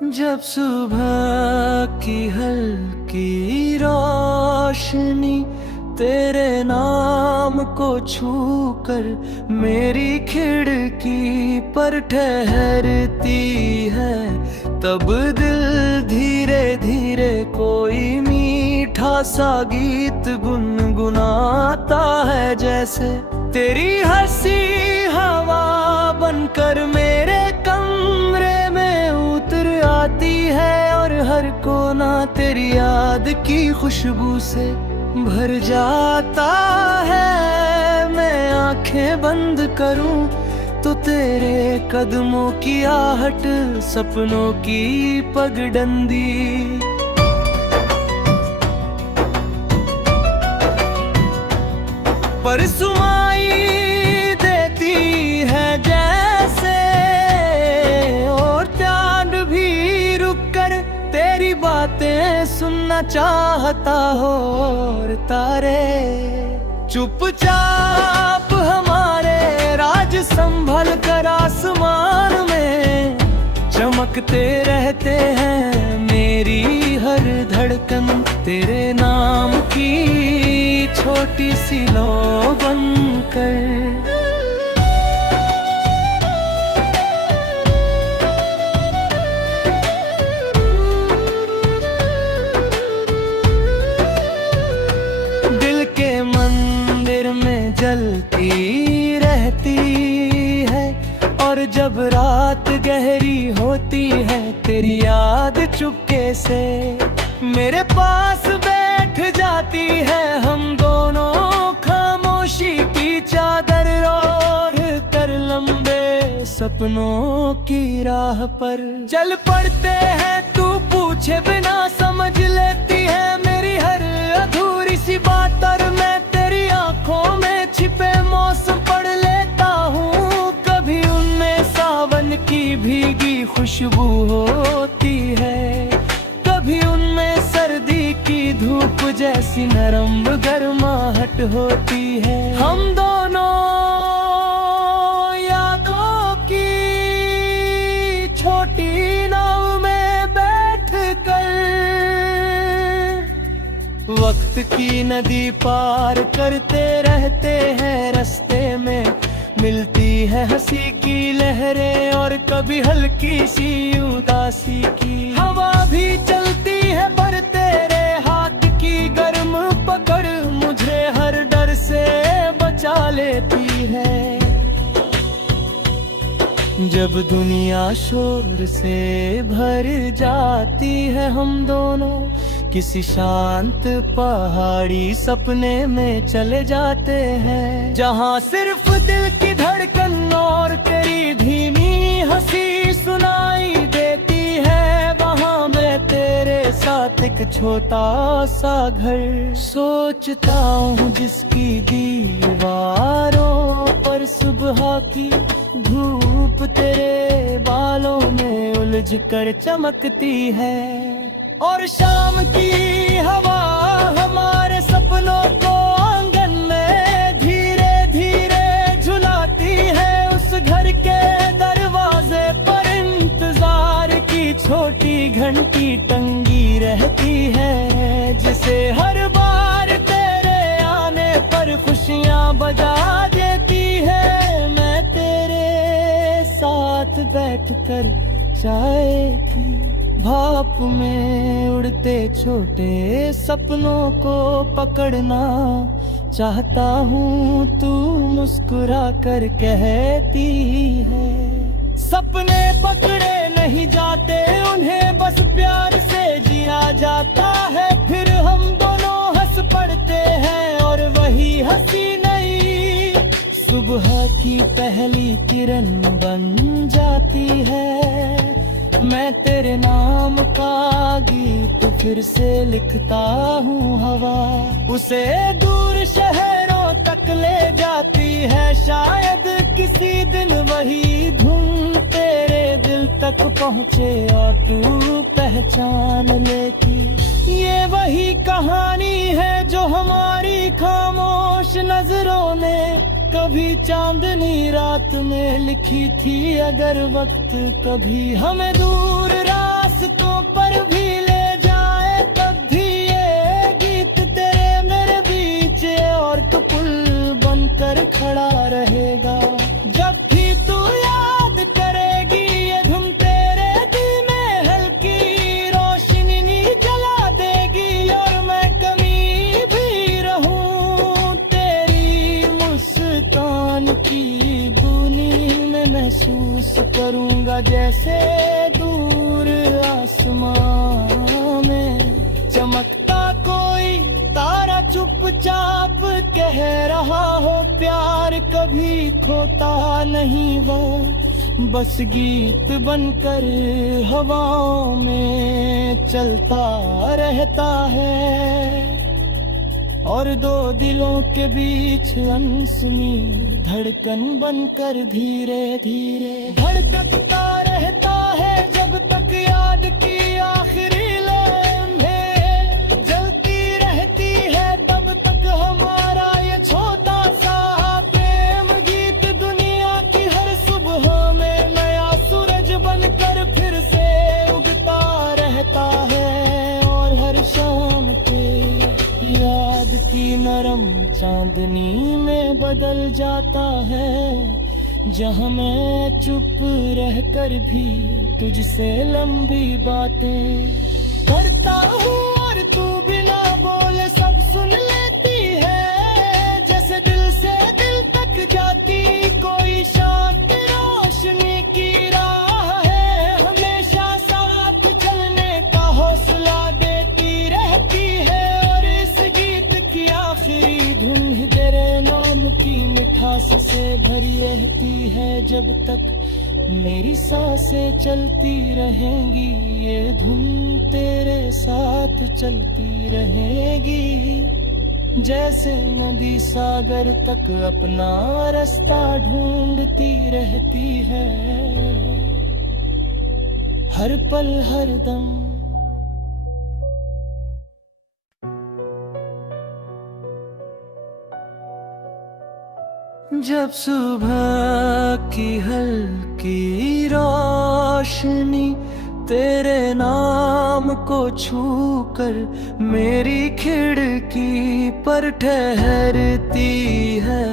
जब सुबह की हल्की रोशनी तेरे नाम को छूकर मेरी खिड़की पर ठहरती है, तब दिल धीरे धीरे कोई मीठा सा गीत गुनगुनाता है। जैसे तेरी हंसी हवा बनकर मेरे कमरे में उतर आती है, और हर कोना तेरी याद की खुशबू से भर जाता है। मैं आंखें बंद करूं तो तेरे कदमों की आहट, सपनों की पगडंडी पर सुमाई देती है जैसे, और चांद भी रुक कर तेरी बातें सुनना चाहता हो। और तारे चुपचाप हमारे राज संभल कर आसमान में चमकते रहते हैं। मेरी हर धड़कन तेरे नाम की छोटी सी लौ बनकर। दिल के मंदिर में जलती रहती है, और जब रात गहरी होती है तेरी याद चुपके से मेरे पास बैठ जाती है। हम दोनों खामोशी की चादर ओढ़ कर लंबे सपनों की राह पर चल पड़ते हैं। तू पूछे बिना समझ लेती है मेरी हर अधूरी सी बात, और मैं तेरी आंखों में छिपे मौसम पढ़ लेता हूँ। कभी उनमें सावन की भीगी खुशबू होती है, कभी उनमें सर्दी की धूप जैसी नरम गर्माहट होती है। हम दोनों यादों की छोटी नाव में बैठ कर वक्त की नदी पार करते रहते हैं। रास्ते में मिलती है हंसी की लहरें, और कभी हल्की सी उदासी की हवा भी चलती है, पर तेरे हाथ की गर्म पकड़ मुझे हर डर से बचा लेती है। जब दुनिया शोर से भर जाती है, हम दोनों किसी शांत पहाड़ी सपने में चले जाते हैं, जहाँ सिर्फ दिल की धड़कन और तेरी धीमी हंसी सुनाई देती है। वहाँ मैं तेरे साथ एक छोटा सा घर सोचता हूँ, जिसकी दीवारों पर सुबह की धूप तेरे बालों में उलझ कर चमकती है, और शाम की हवा हमारे सपनों को आंगन में धीरे धीरे झुलाती है। उस घर के दरवाजे पर इंतजार की छोटी घंटी टंगी रहती है, जिसे हर बार तेरे आने पर खुशियाँ बजा देती है। मैं तेरे साथ बैठकर चाय की भाप में उड़ते छोटे सपनों को पकड़ना चाहता हूँ। तू मुस्कुरा कर कहती है, सपने पकड़े नहीं जाते, उन्हें बस प्यार से जिया जाता है। फिर हम दोनों हंस पड़ते हैं, और वही हंसी नई सुबह की पहली किरण बन जाती है। मैं तेरे नाम का गीत फिर से लिखता हूँ। हवा उसे दूर शहरों तक ले जाती है, शायद किसी दिन वही धुन तेरे दिल तक पहुँचे और तू पहचान ले कि ये वही कहानी है जो हमारी खामोश नजरों ने कभी चांदनी रात में लिखी थी। अगर वक्त कभी हमें दूर रास्ते बातों पर भी ले जाए, तब भी ये गीत तेरे मेरे बीच और तो पुल बनकर खड़ा रहेगा। जब भी तू याद करेगी ये धुन, तेरे दिल में हल्की रोशनी जला देगी। और मैं कभी भी रहूं तेरी मुस्कान की धुनी में महसूस करूंगा, जैसे दूर आसमां में चमकता कोई तारा चुपचाप कह रहा हो प्यार कभी खोता नहीं वो, बस गीत बनकर हवाओं में चलता रहता है। और दो दिलों के बीच अनसुनी धड़कन बनकर धीरे धीरे धड़कता रहता है, जब तक याद की आखिरी लम्हे जलती रहती है, तब तक हमारा ये छोटा सा प्रेम गीत दुनिया की हर सुबह में नया सूरज बनकर फिर से उगता रहता है। और हर शाम के याद की नरम चांदनी में बदल जाता है, जहाँ मैं चुप रहकर भी तुझसे लंबी बातें करता हूँ और तू बिना बोले सब सुन लेती है। जैसे दिल से दिल तक जाती कोई शांत रोशनी की राह है, हमेशा साथ चलने का हौसला देती रहती है। और इस गीत की आखिरी धुन तेरे नाम की मिठास से भरी रहती है, जब तक मेरी सांसें चलती रहेंगी ये धुन तेरे साथ चलती रहेगी। जैसे नदी सागर तक अपना रास्ता ढूंढती रहती है, हर पल हर दम। जब सुबह की हल्की रोशनी तेरे नाम को छूकर मेरी खिड़की पर ठहरती है,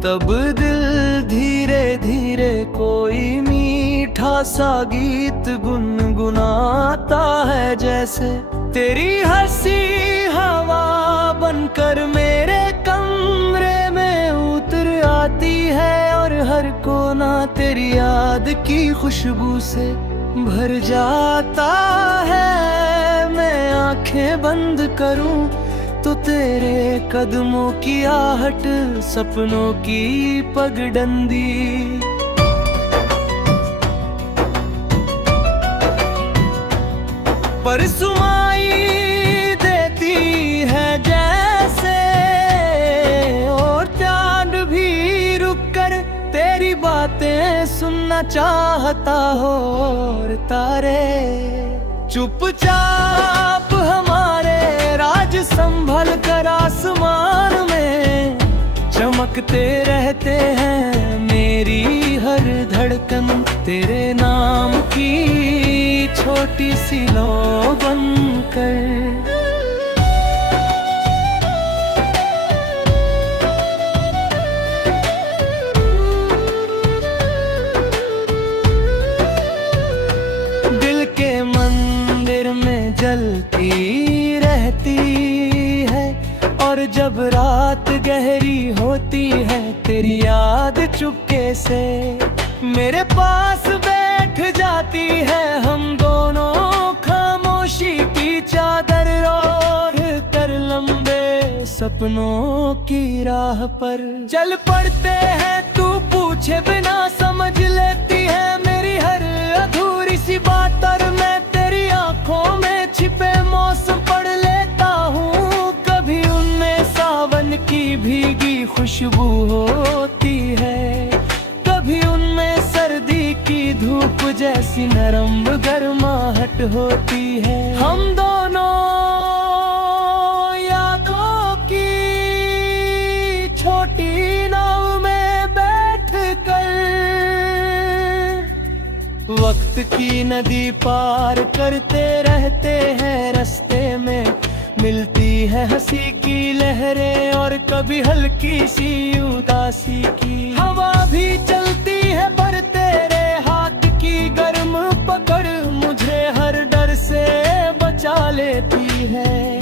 तब दिल धीरे धीरे कोई मीठा सा गीत गुनगुनाता है। जैसे तेरी हंसी हवा बनकर मेरे कमरे में उतर आती है, और हर कोना तेरी याद की खुशबू से भर जाता है। मैं आंखें बंद करूं तो तेरे कदमों की आहट, सपनों की पगडंडी पर सुमाई देती है जैसे, और चांद भी रुक कर तेरी बातें सुनना चाहता हो। और तारे चुपचाप हमारे राज संभल कर आसमान में चमकते रहते हैं। मेरी हर धड़कन तेरे नाम की छोटी सी लौ बनकर। दिल के मंदिर में जलती रहती है, और जब रात गहरी होती है तेरी याद चुपके से मेरे पास बैठ जाती है। हम दोनों खामोशी की चादर ओढ़ कर लंबे सपनों की राह पर चल पड़ते हैं। तू पूछे बिना समझ लेती है मेरी हर अधूरी सी बात, और मैं तेरी आंखों में छिपे मौसम पढ़ लेता हूँ। कभी उनमें सावन की भीगी खुशबू होती है, कभी उनमें सर्दी की धूप जैसी नरम गर्माहट होती है। हम दोनों यादों की छोटी नाव में बैठ कर वक्त की नदी पार करते रहते हैं, रास्ते में मिलती है हंसी की लहरें और कभी हल्की सी उदासी की। हवा भी चलती है पर तेरे हाथ की गर्म पकड़ मुझे हर डर से बचा लेती है।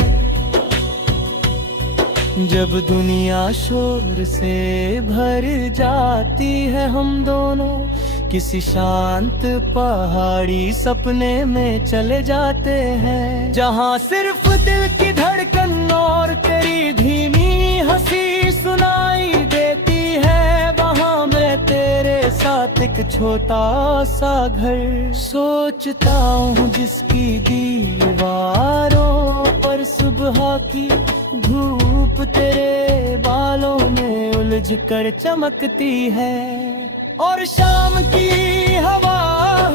जब दुनिया शोर से भर जाती है, हम दोनों किसी शांत पहाड़ी सपने में चले जाते हैं, जहाँ सिर्फ दिल की धड़कन और तेरी धीमी हंसी सुनाई देती है। वहाँ मैं तेरे साथ एक छोटा सा घर सोचता हूँ, जिसकी दीवारों पर सुबह की धूप तेरे बालों में उलझ कर चमकती है, और शाम की हवा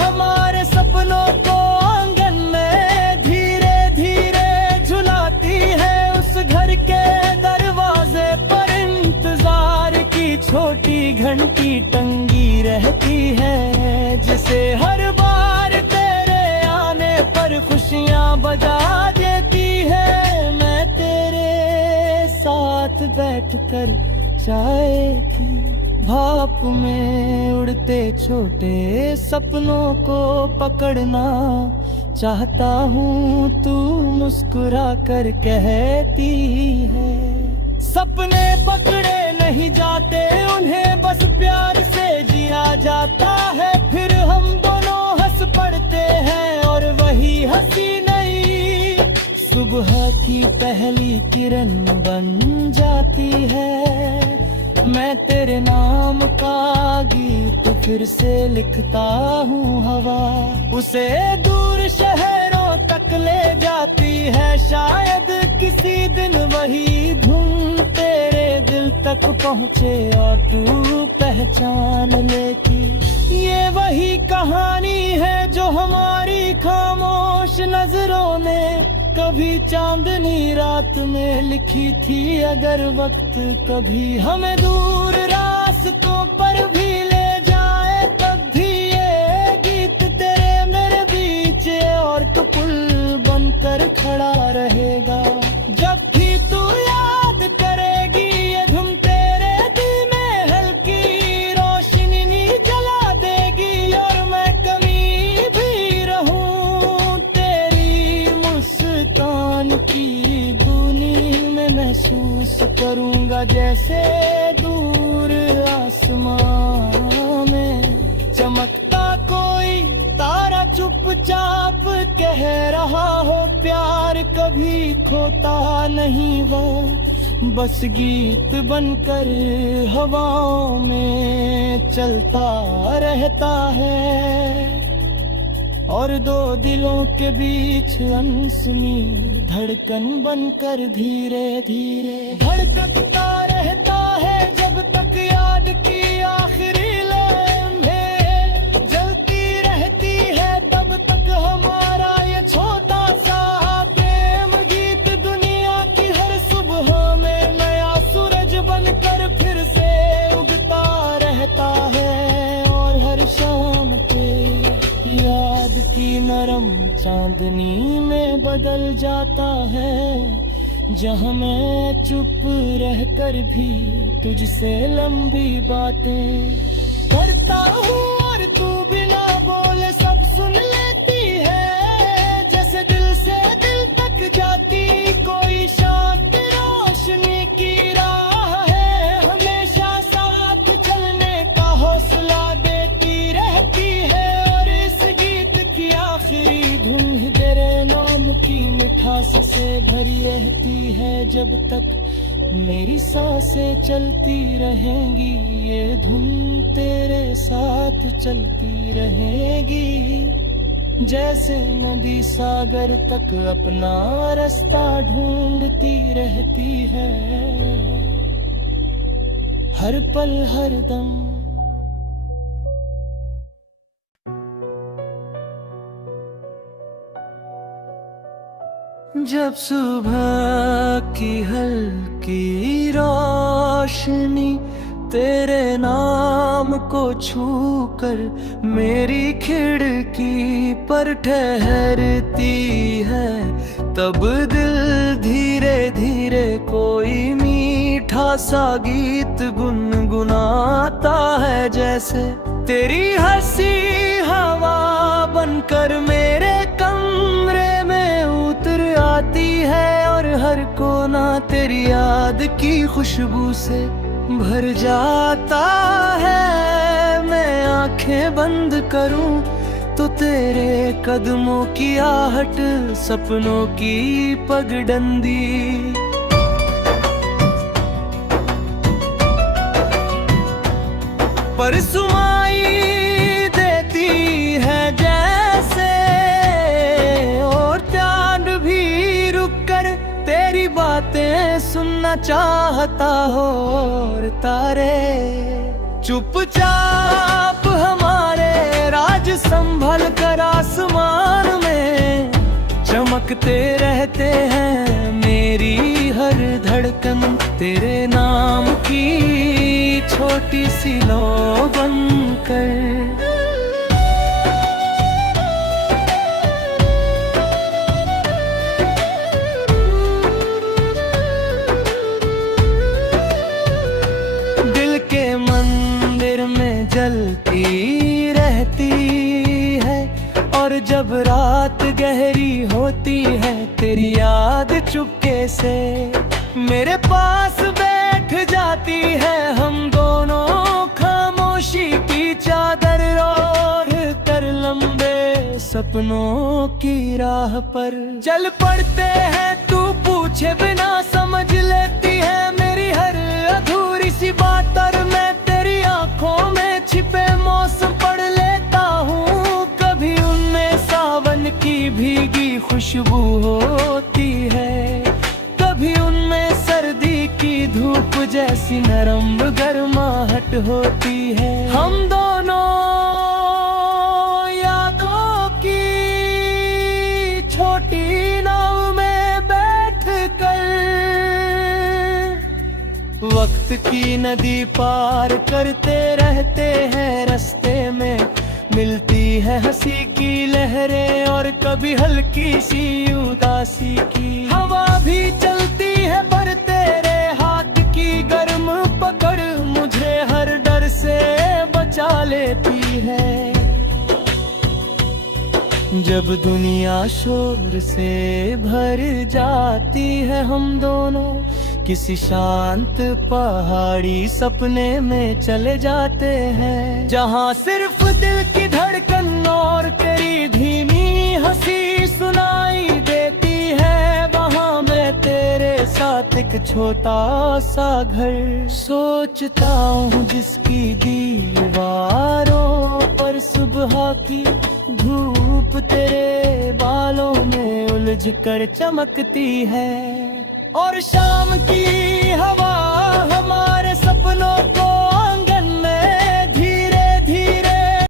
हमारे सपनों को आंगन में धीरे धीरे झुलाती है। उस घर के दरवाजे पर इंतजार की छोटी घंटी टंगी रहती है, जिसे हर बार तेरे आने पर खुशियाँ बजा देती है। मैं तेरे साथ बैठकर चाय की भाप में उड़ते छोटे सपनों को पकड़ना चाहता हूँ, तू मुस्कुरा कर कहती है। सपने पकड़े नहीं जाते, उन्हें बस प्यार से जिया जाता है। फिर हम दोनों हंस पड़ते हैं और वही हंसी नई सुबह की पहली किरण बन जाती है। मैं तेरे नाम का गीत फिर से लिखता हूँ, हवा उसे दूर शहरों तक ले जाती है। शायद किसी दिन वही धुन तेरे दिल तक पहुँचे और तू पहचान ले कि ये वही कहानी है जो हमारी खामोश नजरों ने कभी चांदनी रात में लिखी थी। अगर वक्त कभी हमें दूर रास्तों पर भी ले जाए, तब भी ये गीत तेरे मेरे बीच और तो पुल बनकर खड़ा रहेगा। जब भी तू याद करेगी ये धुन तेरे दिल में हल्की रोशनी जला देगी, और मैं कभी भी रहूं तेरी मुस्कान की धुनी में महसूस करूंगा, जैसे दूर आसमां में चमकता कोई तारा चुपचाप कह रहा हो। प्यार कभी खोता नहीं, वो बस गीत बनकर हवाओं में चलता रहता है, और दो दिलों के बीच अनसुनी धड़कन बनकर धीरे धीरे धड़कता रहता है। जब तक याद की आखिरी लम्हे जलती रहती है, तब तक हमारा ये छोटा सा प्रेम गीत दुनिया की हर सुबह में नया सूरज बनकर फिर से उगता रहता है, और हर शाम के याद की नरम चांदनी में बदल जाता है। जहाँ मैं चुप रहकर भी तुझसे लंबी बातें करता हूँ, और तू बिना बोले सब सुन लेती है। जैसे दिल से दिल तक जाती कोई शांत रोशनी की राह है, हमेशा साथ चलने का हौसला देती रहती है। और इस गीत की आखिरी धुन तेरे नाम की मिठास से भरी रहती है। जब तक मेरी सांसें चलती रहेंगी, ये धुन तेरे साथ चलती रहेगी। जैसे नदी सागर तक अपना रास्ता ढूंढती रहती है, हर पल हर दम। जब सुबह की हल्की रोशनी तेरे नाम को छूकर मेरी खिड़की पर ठहरती है, तब दिल धीरे धीरे कोई मीठा सा गीत गुनगुनाता है। जैसे तेरी हंसी हवा बनकर मेरे कमरे में उतर आती है, और हर कोना तेरी याद की खुशबू से भर जाता है। मैं आंखें बंद करूं तो तेरे कदमों की आहट, सपनों की पगडंडी। पर सुमाई देती है जैसे, और चांद भी रुक कर तेरी बातें सुनना चाहता हो। और तारे चुपचाप हमारे राज संभल कर आसमान में चमकते रहते हैं। मेरी हर धड़कन तेरे नाम की छोटी सी लौ बनकर। दिल के मंदिर में जलती रहती है, और जब रात गहरी होती है तेरी याद चुपके से मेरे पास बैठ जाती है। हम दोनों खामोशी की चादर ओढ़ कर लंबे सपनों की राह पर चल पड़ते हैं। तू पूछे बिना समझ लेती है मेरी हर अधूरी सी बात, और मैं तेरी आंखों में छिपे मौसम पढ़ लेता हूँ। कभी उनमें सावन की भीगी खुशबू होती है, कभी उनमें सर्दी की धूप जैसी नरम गर्माहट होती है। हम दोनों यादों की छोटी नाव में बैठ कर वक्त की नदी पार करते रहते हैं। रास्ते में मिलती है हंसी की लहरें, और कभी हल्की सी उदासी की हवा भी चलती है। पर तेरे हाथ की गर्म पकड़ मुझे हर डर से बचा लेती है। जब दुनिया शोर से भर जाती है, हम दोनों किसी शांत पहाड़ी सपने में चले जाते हैं, जहाँ सिर्फ दिल की धड़कन और तेरी धीमी हंसी सुनाई देती है। वहाँ मैं तेरे साथ एक छोटा सा घर सोचता हूँ, जिसकी दीवारों पर सुबह की धूप तेरे बालों में उलझ कर चमकती है, और शाम की हवा